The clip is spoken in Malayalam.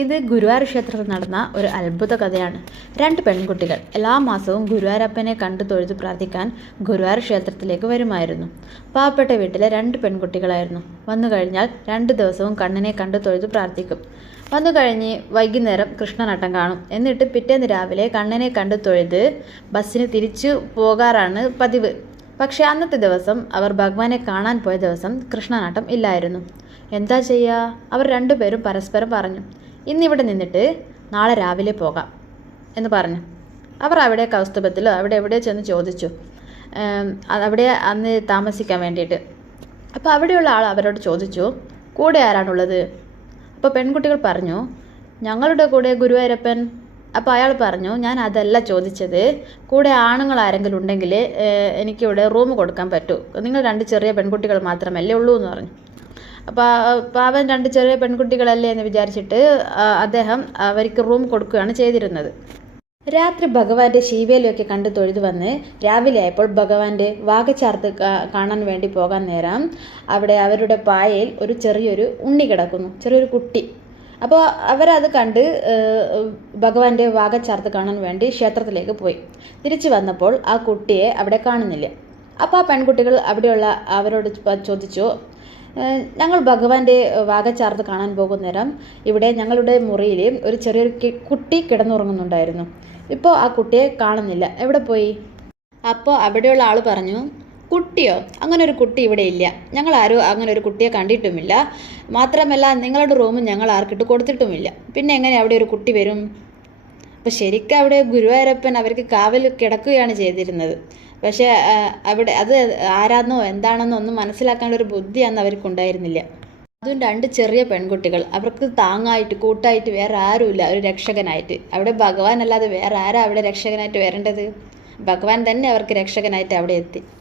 ഇത് ഗുരുവായൂർ ക്ഷേത്രത്തിൽ നടന്ന ഒരു അത്ഭുത കഥയാണ്. രണ്ട് പെൺകുട്ടികൾ എല്ലാ മാസവും ഗുരുവായൂരപ്പനെ കണ്ടു തൊഴുതു പ്രാർത്ഥിക്കാൻ ഗുരുവായൂർ ക്ഷേത്രത്തിലേക്ക് വരുമായിരുന്നു. പാവപ്പെട്ട വീട്ടിലെ രണ്ട് പെൺകുട്ടികളായിരുന്നു. വന്നു കഴിഞ്ഞാൽ രണ്ട് ദിവസവും കണ്ണിനെ കണ്ടു തൊഴുതു പ്രാർത്ഥിക്കും. വന്നു കഴിഞ്ഞ് വൈകുന്നേരം കൃഷ്ണനട്ടം കാണും. എന്നിട്ട് പിറ്റേന്ന് രാവിലെ കണ്ണനെ കണ്ടു തൊഴുത് ബസ്സിന് തിരിച്ചു പോകാറാണ് പതിവ്. പക്ഷേ അന്നത്തെ ദിവസം അവർ ഭഗവാനെ കാണാൻ പോയ ദിവസം കൃഷ്ണനാട്ടം ഇല്ലായിരുന്നു. എന്താ ചെയ്യുക അവർ രണ്ടുപേരും പരസ്പരം പറഞ്ഞു. ഇന്നിവിടെ നിന്നിട്ട് നാളെ രാവിലെ പോകാം എന്ന് പറഞ്ഞു. അവർ അവിടെ കൗസ്തുഭത്തിലോ അവിടെ എവിടെ ചെന്ന് ചോദിച്ചു. അവിടെ അന്ന് താമസിക്കാൻ വേണ്ടിയിട്ട്. അപ്പോൾ അവിടെയുള്ള ആൾ അവരോട് ചോദിച്ചു കൂടെ ആരാണുള്ളത്? അപ്പോൾ പെൺകുട്ടികൾ പറഞ്ഞു ഞങ്ങളുടെ കൂടെ ഗുരുവായൂരപ്പൻ. അപ്പോൾ അയാൾ പറഞ്ഞു ഞാൻ അതല്ല ചോദിച്ചത്. കൂടെ ആണുങ്ങൾ ആരെങ്കിലും ഉണ്ടെങ്കിൽ എനിക്കിവിടെ റൂം കൊടുക്കാൻ പറ്റൂ. നിങ്ങൾ രണ്ട് ചെറിയ പെൺകുട്ടികൾ മാത്രമല്ലേ ഉള്ളൂ എന്ന് പറഞ്ഞു. പാവൻ രണ്ട് ചെറിയ പെൺകുട്ടികളല്ലേ എന്ന് വിചാരിച്ചിട്ട് അദ്ദേഹം അവർക്ക് റൂം കൊടുക്കുകയാണ് ചെയ്തിരുന്നത്. രാത്രി ഭഗവാന്റെ ശീവേലിയൊക്കെ കണ്ട് തൊഴുതു വന്ന് രാവിലെ ആയപ്പോൾ ഭഗവാന്റെ വാഗച്ചാർത്ത് കാണാൻ വേണ്ടി പോകാൻ നേരം അവിടെ അവരുടെ പായയിൽ ഒരു ചെറിയൊരു ഉണ്ണി കിടക്കുന്നു ചെറിയൊരു കുട്ടി. അപ്പോൾ അവരത് കണ്ട് ഭഗവാന്റെ വാഗച്ചാർത്ത് കാണാൻ വേണ്ടി ക്ഷേത്രത്തിലേക്ക് പോയി. തിരിച്ചു വന്നപ്പോൾ ആ കുട്ടിയെ അവിടെ കാണുന്നില്ല. അപ്പോൾ ആ പെൺകുട്ടികൾ അവിടെയുള്ള അവരോട് ചോദിച്ചു ഞങ്ങൾ ഭഗവാന്റെ വാഗച്ചാർത്ത് കാണാൻ പോകുന്ന നേരം ഇവിടെ ഞങ്ങളുടെ മുറിയിൽ ഒരു ചെറിയൊരു കുട്ടി കിടന്നുറങ്ങുന്നുണ്ടായിരുന്നു. ഇപ്പോൾ ആ കുട്ടിയെ കാണുന്നില്ല. എവിടെ പോയി? അപ്പോൾ അവിടെയുള്ള ആൾ പറഞ്ഞു കുട്ടിയോ? അങ്ങനെ ഒരു കുട്ടി ഇവിടെ ഇല്ല. ഞങ്ങൾ ആരും അങ്ങനെ ഒരു കുട്ടിയെ കണ്ടിട്ടുമില്ല. മാത്രമല്ല നിങ്ങളുടെ റൂം ഞങ്ങൾ ആർക്കിട്ട് കൊടുത്തിട്ടുമില്ല. പിന്നെ എങ്ങനെ അവിടെ ഒരു കുട്ടി വരും? അപ്പോൾ ശരിക്കും അവിടെ ഗുരുവായൂരപ്പൻ അവർക്ക് കാവൽ കിടക്കുകയാണ് ചെയ്തിരുന്നത്. പക്ഷേ അവിടെ അത് ആരാന്നോ എന്താണെന്നോ ഒന്നും മനസ്സിലാക്കാനുള്ള ഒരു ബുദ്ധി അന്ന് അവർക്കുണ്ടായിരുന്നില്ല. അതും രണ്ട് ചെറിയ പെൺകുട്ടികൾ. അവർക്ക് താങ്ങായിട്ട് കൂട്ടായിട്ട് വേറെ ആരുമില്ല. ഒരു രക്ഷകനായിട്ട്. അവിടെ ഭഗവാൻ അല്ലാതെ വേറെ ആരാ അവിടെ രക്ഷകനായിട്ട് വരേണ്ടത്? ഭഗവാൻ തന്നെ അവർക്ക് രക്ഷകനായിട്ട് അവിടെ എത്തി.